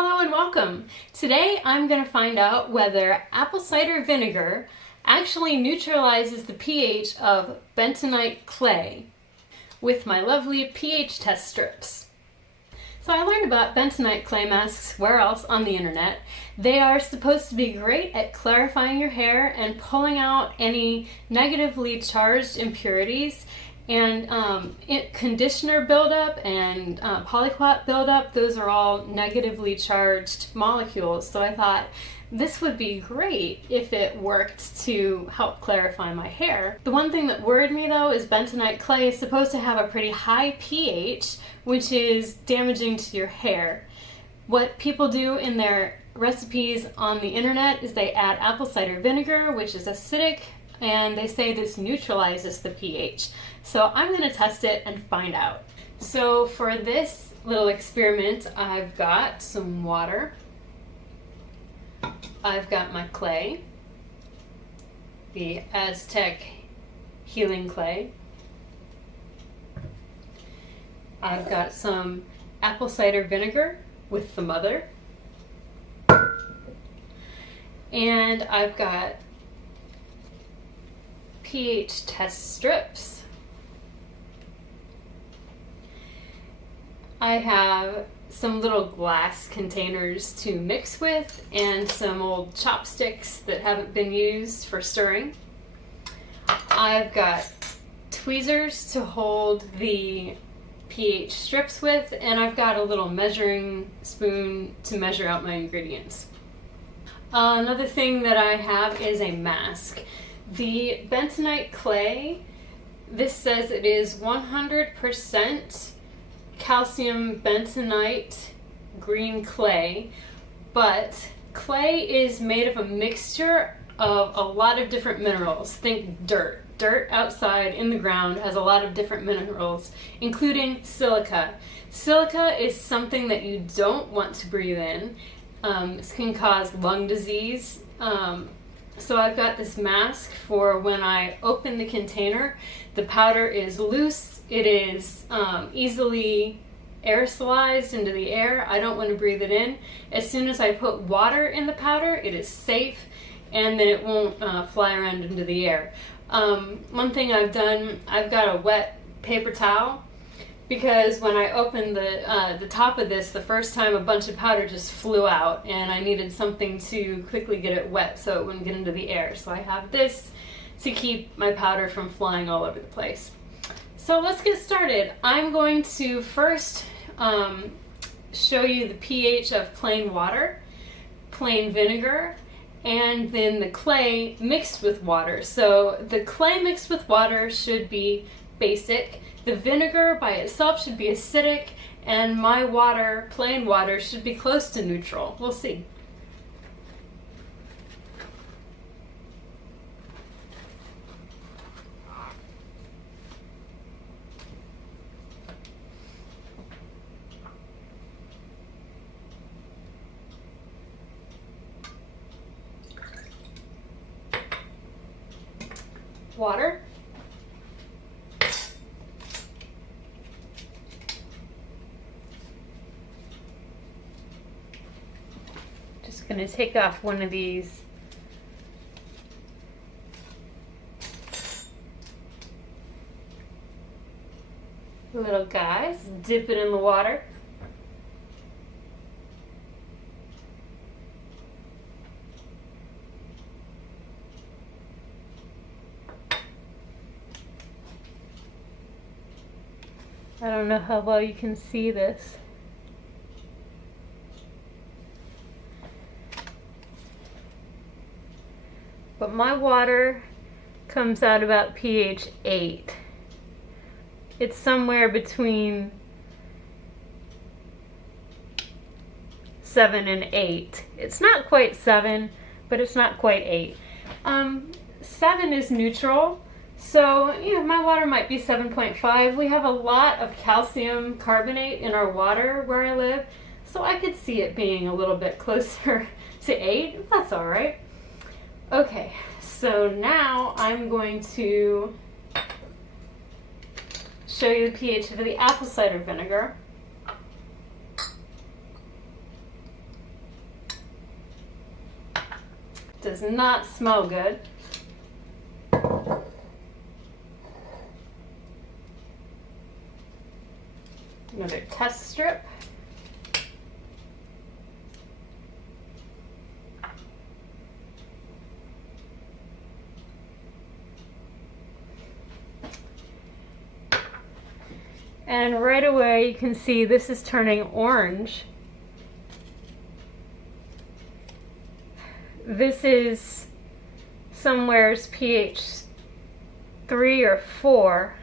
Hello and welcome. Today I'm going to find out whether apple cider vinegar actually neutralizes the pH of bentonite clay with my lovely pH test strips. So I learned about bentonite clay masks where else on the internet. They are supposed to be great at clarifying your hair and pulling out any negatively charged impurities and conditioner buildup and polyquat buildup. Those are all negatively charged molecules. So I thought this would be great if it worked to help clarify my hair. The one thing that worried me though is bentonite clay is supposed to have a pretty high pH, which is damaging to your hair. What people do in their recipes on the internet is they add apple cider vinegar, which is acidic, and they say this neutralizes the pH. So I'm going to test it and find out. So for this little experiment, I've got some water. I've got my clay, the Aztec healing clay. I've got some apple cider vinegar with the mother. And I've got pH test strips. I have some little glass containers to mix with and some old chopsticks that haven't been used for stirring. I've got tweezers to hold the pH strips with, and I've got a little measuring spoon to measure out my ingredients. Another thing that I have is a mask. The bentonite clay, this says it is 100% calcium bentonite green clay, but clay is made of a mixture of a lot of different minerals. Think dirt. Dirt outside in the ground has a lot of different minerals, including silica. Silica is something that you don't want to breathe in. This can cause lung disease. So I've got this mask for when I open the container. The powder is loose. It is easily aerosolized into the air. I don't want to breathe it in. As soon as I put water in the powder, it is safe, and then it won't fly around into the air. One thing I've done, I've got a wet paper towel, because when I opened the top of this the first time, a bunch of powder just flew out, and I needed something to quickly get it wet so it wouldn't get into the air. So I have this to keep my powder from flying all over the place. So let's get started. I'm going to first show you the pH of plain water, plain vinegar, and then the clay mixed with water. So the clay mixed with water should be basic. The vinegar by itself should be acidic, and my water, plain water, should be close to neutral. We'll see. Water. Just going to take off one of these little guys, dip it in the water. I don't know how well you can see this. But my water comes out about pH 8. It's somewhere between 7 and 8. It's not quite 7, but it's not quite 8. 7 is neutral. So, my water might be 7.5. We have a lot of calcium carbonate in our water where I live, so I could see it being a little bit closer to 8. That's all right. Okay, so now I'm going to show you the pH of the apple cider vinegar. does not smell good. Another test strip. And right away you can see this is turning orange. This is somewhere's pH 3 or 4.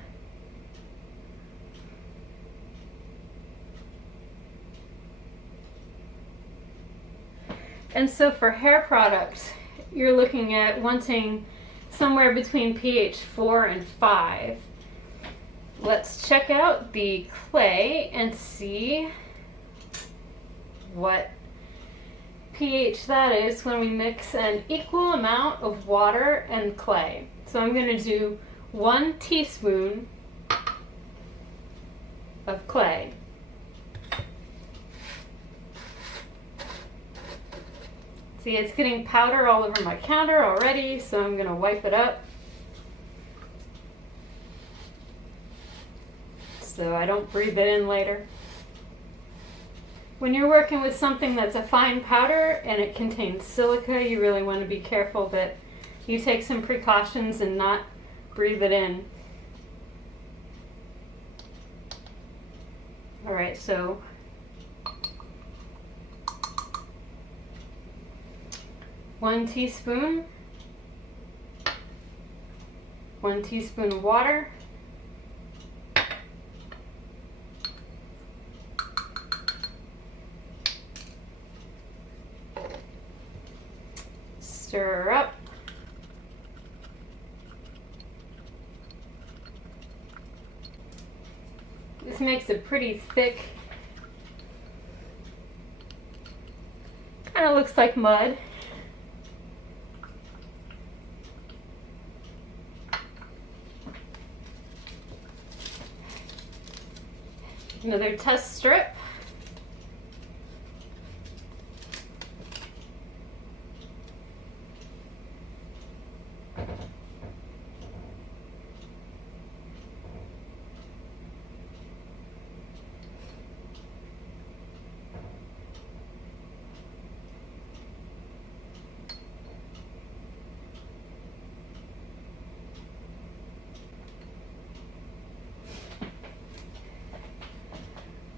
And so for hair products, you're looking at wanting somewhere between pH 4 and 5. Let's check out the clay and see what pH that is when we mix an equal amount of water and clay. So I'm going to do 1 teaspoon of clay. See, it's getting powder all over my counter already, so I'm going to wipe it up so I don't breathe it in later. When you're working with something that's a fine powder and it contains silica, you really want to be careful that you take some precautions and not breathe it in. Alright, so one teaspoon of water, stir up. This makes it pretty thick. Kind of looks like mud. Another test strip.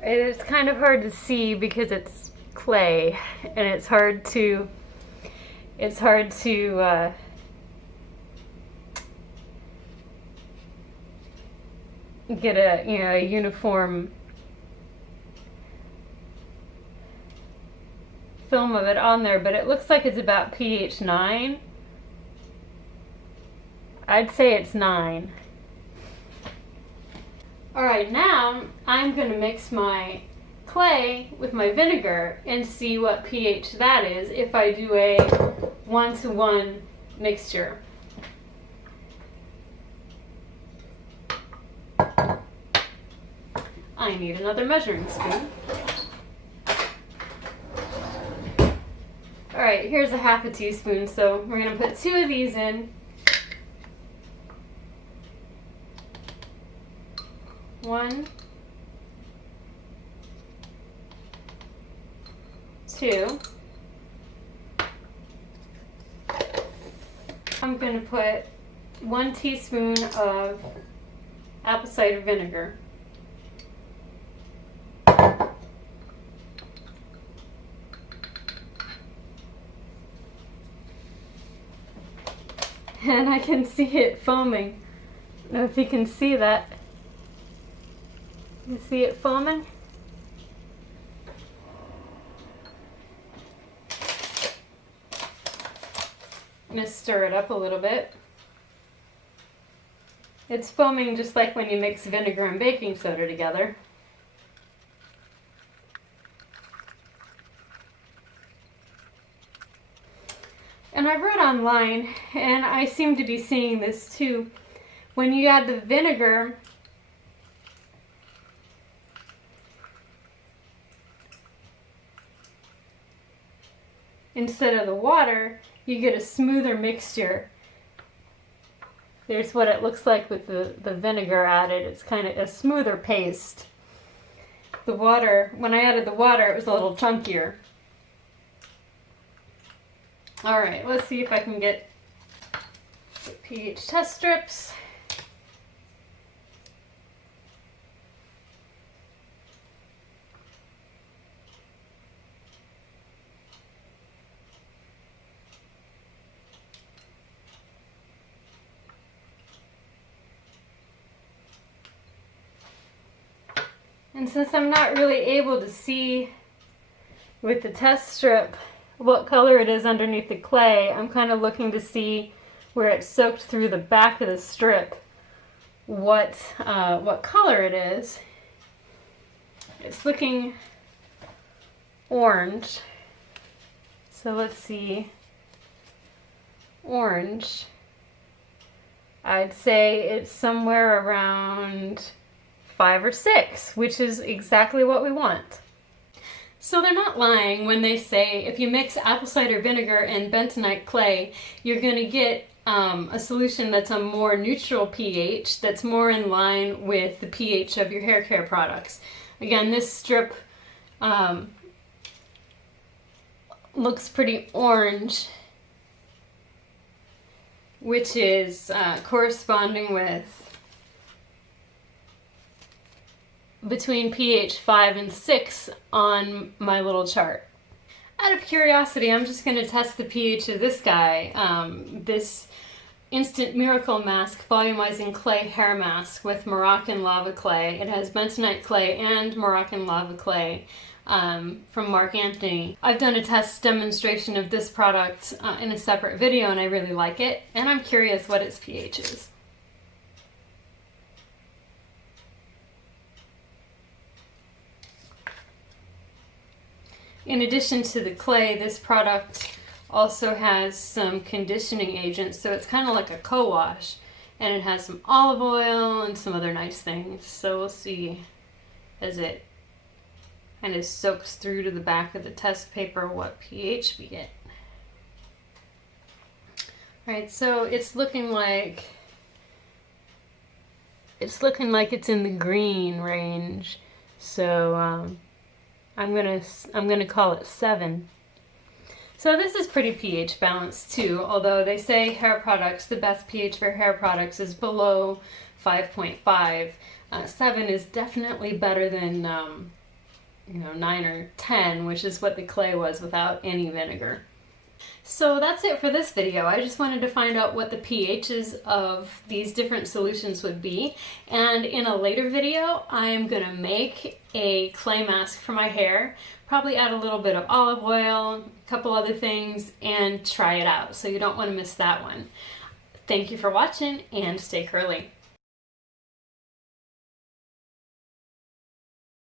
It's kind of hard to see because it's clay and it's hard to get a uniform film of it on there, but it looks like it's about pH 9. I'd say it's 9. Alright, now I'm going to mix my clay with my vinegar and see what pH that is if I do a 1-to-1 mixture. I need another measuring spoon. Alright, here's a 1/2 teaspoon, so we're going to put 2 of these in. 1, 2. I'm going to put 1 teaspoon of apple cider vinegar. And I can see it foaming. I don't know if you can see that. You see it foaming? I'm going to stir it up a little bit. It's foaming just like when you mix vinegar and baking soda together. And I read online, and I seem to be seeing this too, when you add the vinegar, instead of the water, you get a smoother mixture. There's what it looks like with the vinegar added. It's kind of a smoother paste. The water, when I added the water, it was a little chunkier. All right, let's see if I can get the pH test strips. And since I'm not really able to see with the test strip what color it is underneath the clay, I'm kind of looking to see where it's soaked through the back of the strip what color it is. It's looking orange. So let's see. Orange. I'd say it's somewhere around 5 or 6, which is exactly what we want. So they're not lying when they say if you mix apple cider vinegar and bentonite clay, you're going to get a solution that's a more neutral pH, that's more in line with the pH of your hair care products. Again, this strip looks pretty orange, which is corresponding with between pH 5 and 6 on my little chart. Out of curiosity, I'm just going to test the pH of this guy, this Instant Miracle Mask Volumizing Clay Hair Mask with Moroccan Lava Clay. It has bentonite clay and Moroccan Lava Clay from Mark Anthony. I've done a test demonstration of this product in a separate video and I really like it, and I'm curious what its pH is. In addition to the clay, this product also has some conditioning agents, so it's kind of like a co-wash, and it has some olive oil and some other nice things. So we'll see as it kind of soaks through to the back of the test paper what pH we get. All right, so it's looking like it's in the green range. So I'm gonna call it 7. So this is pretty pH balanced too, although they say hair products, the best pH for hair products is below 5.5. 7 is definitely better than 9 or 10, which is what the clay was without any vinegar. So that's it for this video. I just wanted to find out what the pHs of these different solutions would be. And in a later video, I'm gonna make a clay mask for my hair, probably add a little bit of olive oil, a couple other things, and try it out. So you don't wanna miss that one. Thank you for watching and stay curly.